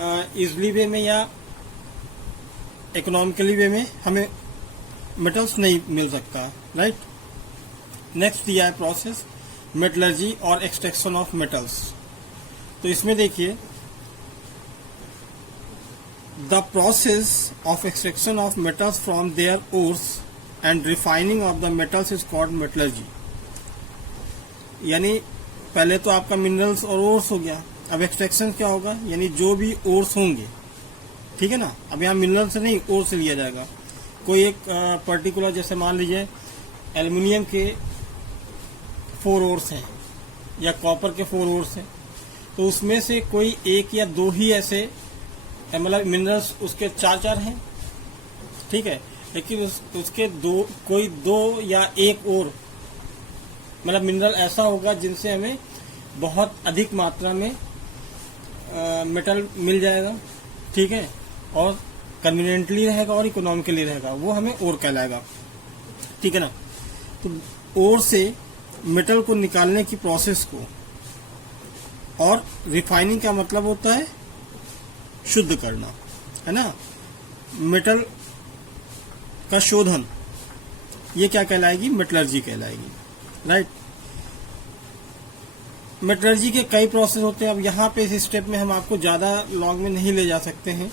Easily वे में या economically वे में हमें मेटल्स नहीं मिल सकता, राइट। नेक्स्ट दिया है प्रोसेस मेटलर्जी और एक्सट्रैक्शन ऑफ मेटल्स। तो इसमें देखिए the process of extraction of metals from their ores and refining of the metals is called metallurgy. यानी पहले तो आपका मिनरल्स और ओर्स हो गया, अब एक्सट्रैक्शन क्या होगा, यानी जो भी ओर्स होंगे, ठीक है ना। अब यहाँ मिनरल से नहीं ओर से लिया जाएगा। कोई एक पर्टिकुलर, जैसे मान लीजिए एल्युमिनियम के 4 ओर्स हैं या कॉपर के 4 ओर्स हैं, तो उसमें से कोई एक या दो ही ऐसे मतलब मिनरल्स उसके 4 हैं, ठीक है। लेकिन उसके कोई दो या एक और मतलब मिनरल ऐसा होगा जिनसे हमें बहुत अधिक मात्रा में मेटल मिल जाएगा, ठीक है, और कन्वीनियंटली रहेगा और इकोनॉमिकली रहेगा, वो हमें ओर कहलाएगा, ठीक है ना। तो ओर से मेटल को निकालने की प्रोसेस को, और रिफाइनिंग का मतलब होता है शुद्ध करना, है ना। मेटल का शोधन, ये क्या कहलाएगी, मेटलर्जी कहलाएगी, राइट। मेटलर्जी के कई प्रोसेस होते हैं। अब यहाँ पे इस स्टेप में हम आपको ज़्यादा लॉन्ग में नहीं ले जा सकते हैं।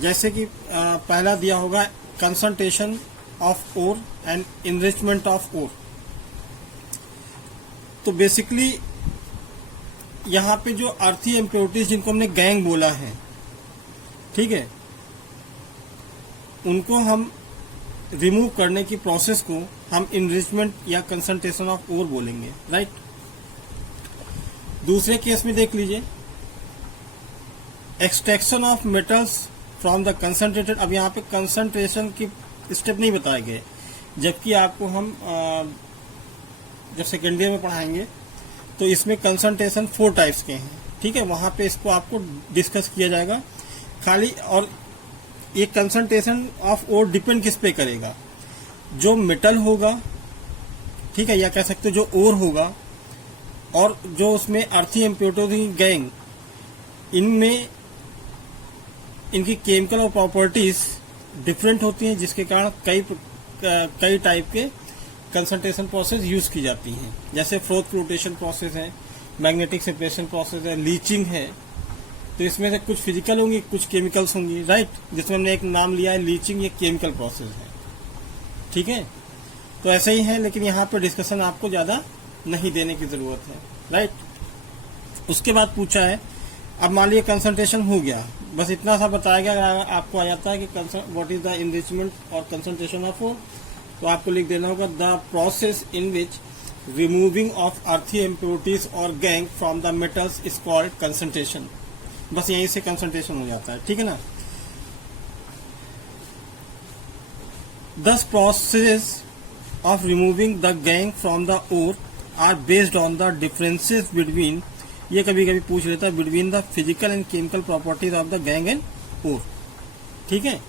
जैसे कि पहला दिया होगा concentration of ore and enrichment of ore. तो बेसिकली यहाँ पे जो अर्थी इम्प्योरिटीज जिनको हमने गैंग बोला है, ठीक है, उनको हम रिमूव करने की प्रोसेस को हम इनरिचमेंट या कंसंट्रेशन ऑफ ओर बोलेंगे, राइट। दूसरे केस में देख लीजिए extraction of metals from the concentrated. अब यहाँ पे कंसंट्रेशन की स्टेप नहीं बताए गए, जबकि आपको हम जब सेकेंड ईयर में पढ़ाएंगे तो इसमें कंसंट्रेशन 4 टाइप्स के हैं, ठीक है। वहां पे इसको आपको डिस्कस किया जाएगा खाली। और ये कंसंट्रेशन ऑफ ओर डिपेंड किस पे करेगा, जो मेटल होगा, ठीक है, या कह सकते हो जो ओर होगा, और जो उसमें अर्थी इम्प्योरिटी गैंग, इनमें इनकी केमिकल और प्रॉपर्टीज डिफरेंट होती हैं, जिसके कारण कई टाइप के कंसंट्रेशन प्रोसेस यूज की जाती हैं। जैसे फ्रोथ फ्लोटेशन प्रोसेस है, मैग्नेटिक सेपरेशन प्रोसेस है, लीचिंग है। तो इसमें से कुछ फिजिकल होंगी, कुछ केमिकल्स होंगी, राइट। जिसमें हमने एक नाम लिया है लीचिंग, ये केमिकल प्रोसेस है, ठीक है। तो ऐसे ही है, लेकिन यहाँ पर डिस्कशन आपको ज्यादा नहीं देने की जरूरत है, राइट। उसके बाद पूछा है, अब मान लीजिए कंसंट्रेशन हो गया, बस इतना सा बताया गया। अगर आपको आ जाता है कि व्हाट इज द इनरिचमेंट और कंसंट्रेशन ऑफ ओर, तो आपको लिख देना होगा the process in which removing of अर्थी इम्प्योरिटीज और gang from the metals is called concentration. बस यहीं से कंसंट्रेशन हो जाता है, ठीक है ना। This process of removing the gangue from the ore are based on the differences between, ये कभी कभी पूछ लेता है, between the physical and chemical properties of the gangue and ore, ठीक है,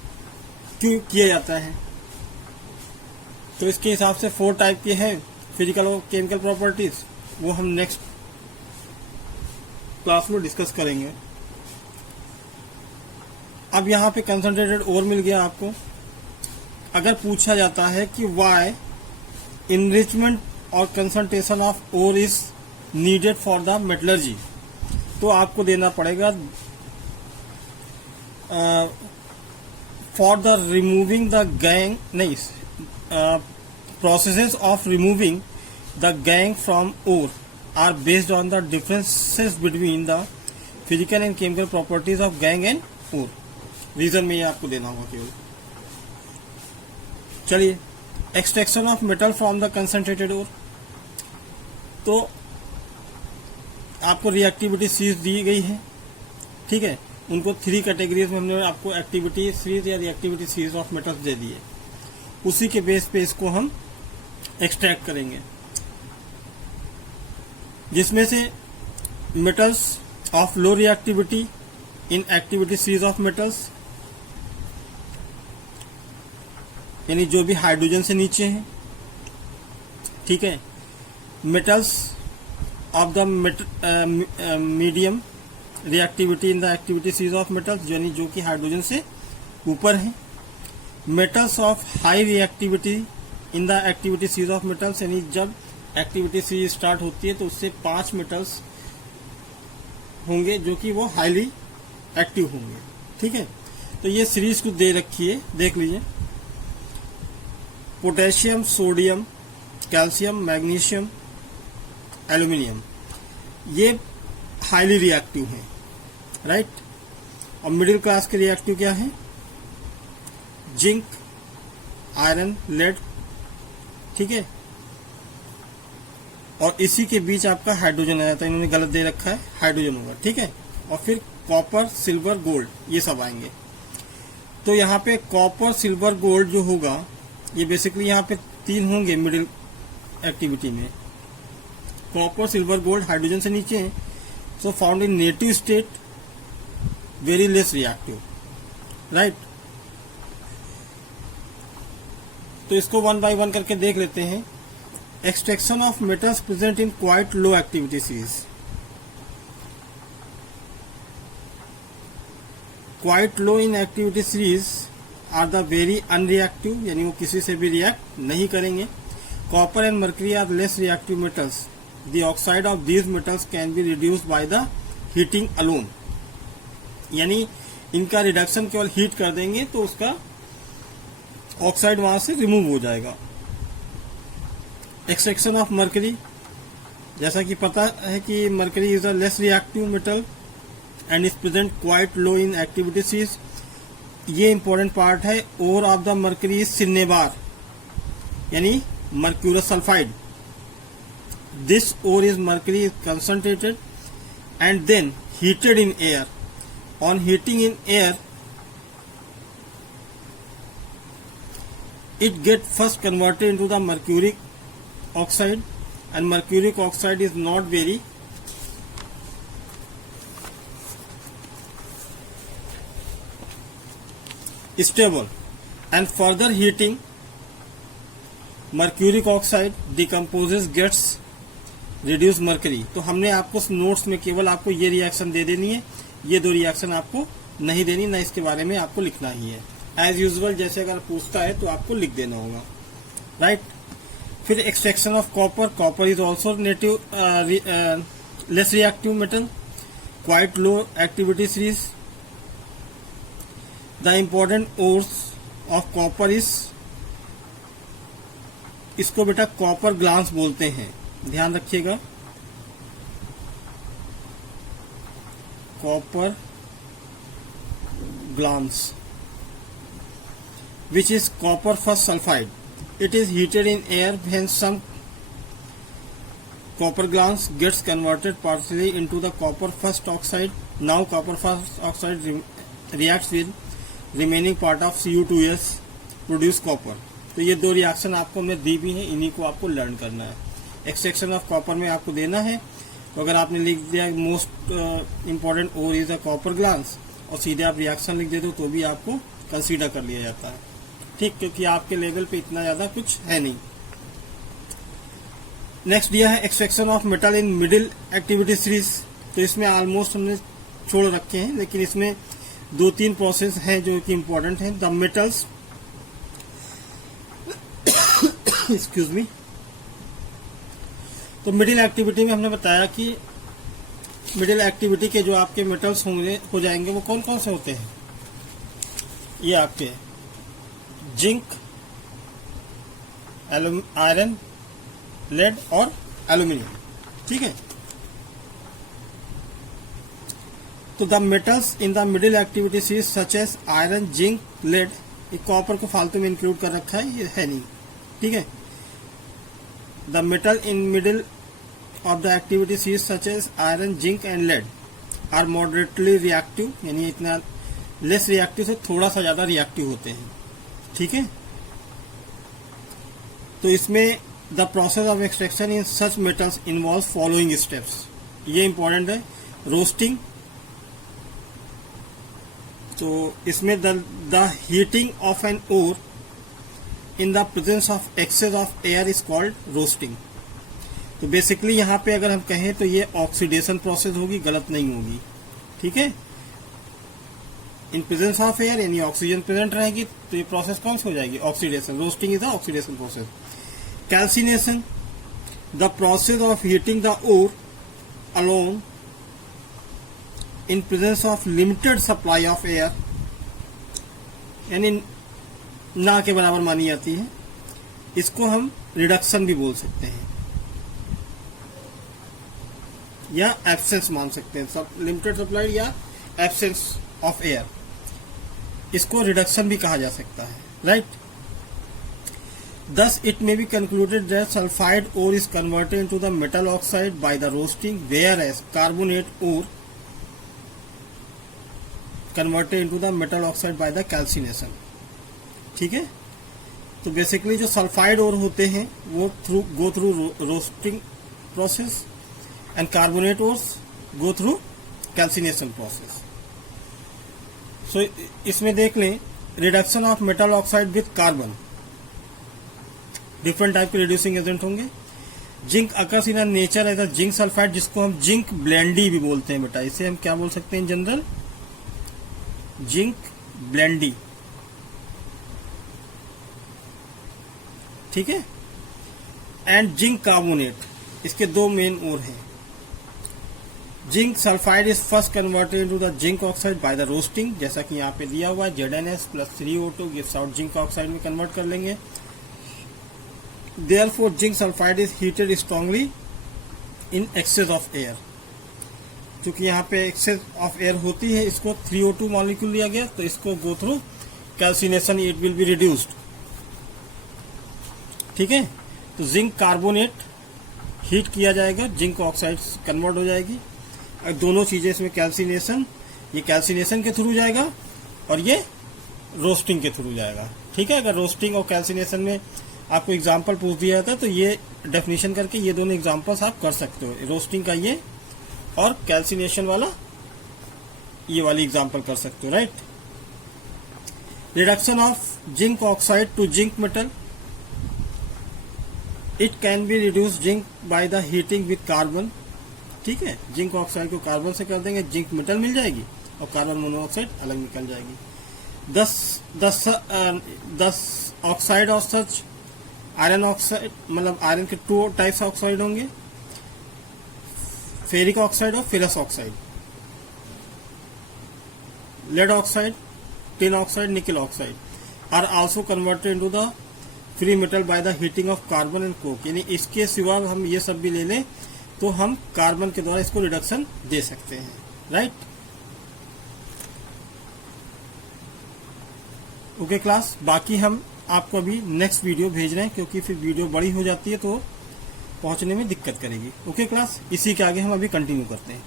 क्यों किया जाता है। तो इसके हिसाब से 4 टाइप के हैं फिजिकल और केमिकल प्रॉपर्टीज, वो हम नेक्स्ट क्लास में डिस्कस करेंगे। अब यहाँ पे कंसंट्रेटेड ओर मिल गया आपको। अगर पूछा जाता है कि वाई इनरिचमेंट और concentration of ore is needed for the metallurgy, तो आपको देना पड़ेगा for the removing the gangue, नहीं, processes of removing the gang from ore are based on the differences between the physical and chemical properties of gang and ore. Reason में ये आपको देना होगा केवल। चलिए, extraction of metal from the concentrated ore. तो आपको रिएक्टिविटी सीरीज दी गई है, ठीक है। उनको 3 कैटेगरीज में हमने आपको एक्टिविटी सीरीज या reactivity series of metals they दिए। उसी के बेस पे इसको हम एक्सट्रैक्ट करेंगे, जिसमें से metals of low reactivity in activity series of metals, यानी जो भी हाइड्रोजन से नीचे हैं, ठीक है। Metals of the medium reactivity in the activity series of metals, यानी जो कि हाइड्रोजन से ऊपर है। Metals of high reactivity in the activity series of metals, यानी जब एक्टिविटी सीरीज स्टार्ट होती है तो उससे 5 मेटल्स होंगे जो कि वो हाईली एक्टिव होंगे। ठीक है, तो ये सीरीज को दे रखी है, देख लीजिए। Potassium, sodium, calcium, magnesium, aluminium, ये हाईली रिएक्टिव हैं, राइट। और मिडिल क्लास के रिएक्टिव क्या है? जिंक, आयरन, लेड, ठीक है। और इसी के बीच आपका हाइड्रोजन आया था, इन्होंने गलत दे रखा है, हाइड्रोजन होगा, ठीक है। और फिर कॉपर, सिल्वर, गोल्ड, ये सब आएंगे। तो यहाँ पे कॉपर, सिल्वर, गोल्ड जो होगा, ये बेसिकली यहाँ पे 3 होंगे मिडिल एक्टिविटी में। कॉपर, सिल्वर, गोल्ड हाइड्रोजन से नीचे हैं, so found in native state, very less reactive, right. तो इसको 1 बाय 1 करके देख लेते हैं। Extraction of metals present in quite low activity series. Quite low in activity series are the very unreactive, यानी वो किसी से भी रिएक्ट नहीं करेंगे। Copper and mercury are less reactive metals. The oxide of these metals can be reduced by the heating alone, यानी इनका reduction केवल हीट कर देंगे तो उसका ऑक्साइड वहां से रिमूव हो जाएगा। एक्सट्रैक्शन ऑफ मर्करी, जैसा कि पता है कि mercury is a less reactive metal and is present quite low in activity series. ये इंपॉर्टेंट पार्ट है। Ore of the mercury is cinnabar, यानी mercurous sulphide. This ore is mercury is concentrated and then heated in air. On heating in air, it get first converted into the mercuric oxide, and mercuric oxide is not very stable, and further heating mercuric oxide decomposes, gets reduce mercury. तो हमने आपको notes में केवल आपको ये reaction दे देनी है, ये 2 रिएक्शन आपको नहीं देनी, ना इसके बारे में आपको लिखना ही है। एज यूजुअल जैसे अगर पूछता है तो आपको लिख देना होगा, राइट। फिर extraction of copper. Copper is also native less reactive metal, quite low activity series. The important ores of copper is, इसको बेटा कॉपर ग्लांस बोलते हैं, ध्यान रखिएगा। Copper glance which is copper first sulfide. It is heated in air when some copper glance gets converted partially into the copper first oxide. Now copper first oxide reacts with remaining part of Cu2s produce copper. तो ये 2 reaction आपको हमने दी भी हैं, इन्हीं को आपको learn करना है। एक्सट्रैक्शन ऑफ कॉपर में आपको देना है, तो अगर आपने लिख दिया most important ore is a copper glance और सीधे आप रिएक्शन लिख देते हो तो भी आपको कंसीडर कर लिया जाता है, ठीक, क्योंकि आपके लेवल पे इतना ज्यादा कुछ है नहीं। नेक्स्ट दिया है extraction of metal in middle activity series. तो इसमें ऑलमोस्ट हमने छोड़ रखे हैं, लेकिन इसमें 2-3 प्रोसेस हैं जो कि इम्पोर्टेंट हैं। The metals excuse me. तो मिडिल एक्टिविटी में हमने बताया कि मिडिल एक्टिविटी के जो आपके मेटल्स होंगे हो जाएंगे वो कौन कौन से होते हैं। ये आपके जिंक, आयरन, लेड और एल्यूमिनियम, ठीक है। तो the metals in the middle activity series such as iron, zinc, lead, ये कॉपर को फालतू में इंक्लूड कर रखा है, ये है नहीं, ठीक है। The metal in middle of the activity series such as iron, zinc and lead are moderately reactive, यानी इतना लेस रिएक्टिव से थोड़ा सा ज्यादा रिएक्टिव होते हैं, ठीक है। तो इसमें the process of extraction in such metals involve following steps, ये इंपॉर्टेंट है। रोस्टिंग, तो इसमें the heating of an ore in the presence of excess of air is called roasting. तो बेसिकली यहाँ पे अगर हम कहें तो ये ऑक्सीडेशन प्रोसेस होगी, गलत नहीं होगी, ठीक है। इन प्रेजेंस ऑफ एयर यानी ऑक्सीजन प्रेजेंट रहेगी तो ये प्रोसेस कौन सी हो जाएगी, oxidation. Roasting is the oxidation process. Calcination, the process of heating the ore alone in presence of limited supply of air, यानी ना के बराबर मानी जाती है। इसको हम रिडक्शन भी बोल सकते हैं या एब्सेंस मान सकते हैं। सब लिमिटेड सप्लाई या एब्सेंस ऑफ एयर, इसको रिडक्शन भी कहा जा सकता है, right. Thus it may be concluded that sulfide ore is converted into the metal oxide by the roasting, whereas carbonate ore converted into the metal oxide by the calcination। ठीक है, तो basically जो sulphide ओर होते हैं वो go through roasting process and carbonate ores go through calcination process. So इसमें देख लें, reduction of metal oxide with carbon, different type के रिड्यूसिंग एजेंट होंगे। Zinc occurs in nature as a zinc sulphide, जिसको हम जिंक ब्लेंडी भी बोलते हैं बेटा। इसे हम क्या बोल सकते हैं इन जनरल, जिंक ब्लेंडी, ठीक है। एंड जिंक कार्बोनेट, इसके दो मेन ओर हैं। Zinc sulphide is first converted into the zinc oxide by the roasting, जैसा कि यहाँ पे दिया हुआ है, ZnS + 3O2 gives out zinc oxide में कन्वर्ट कर लेंगे। Therefore, zinc sulfide is heated strongly in excess of air। क्योंकि यहाँ पे एक्सेस ऑफ एयर होती है, इसको 3O2 मॉलिक्यूल लिया गया, तो इसको गो through calcination it will be reduced. ठीक है, तो जिंक कार्बोनेट हीट किया जाएगा, जिंक ऑक्साइड कन्वर्ट हो जाएगी। और दोनों चीजें इसमें कैल्सिनेशन, ये कैल्सिनेशन के थ्रू जाएगा और ये रोस्टिंग के थ्रू जाएगा। ठीक है, अगर रोस्टिंग और कैल्सिनेशन में आपको एग्जाम्पल पूछ दिया जाता है तो ये डेफिनेशन करके ये दोनों एग्जाम्पल्स आप कर सकते हो, रोस्टिंग का ये और कैल्सिनेशन वाला ये वाली एग्जाम्पल कर सकते हो, right. Reduction of zinc oxide to zinc metal, it can be reduce zinc by the heating with carbon. ठीक है, जिंक ऑक्साइड को कार्बन से कर देंगे, जिंक मेटल मिल जाएगी और कार्बन मोनोऑक्साइड अलग निकल जाएगी। 10 oxide of such iron oxide, मतलब आयरन के 2 टाइप्स ऑक्साइड होंगे, फेरिक ऑक्साइड और ferrous oxide. Lead oxide, tin oxide, nickel oxide are also converted into the free metal by the heating of carbon and coke. यानी इसके सिवा हम ये सब भी ले लें तो हम कार्बन के द्वारा इसको रिडक्शन दे सकते हैं, राइट। ओके क्लास, बाकी हम आपको अभी नेक्स्ट वीडियो भेज रहे हैं क्योंकि फिर वीडियो बड़ी हो जाती है तो पहुंचने में दिक्कत करेगी। ओके क्लास, इसी के आगे हम अभी कंटिन्यू करते हैं।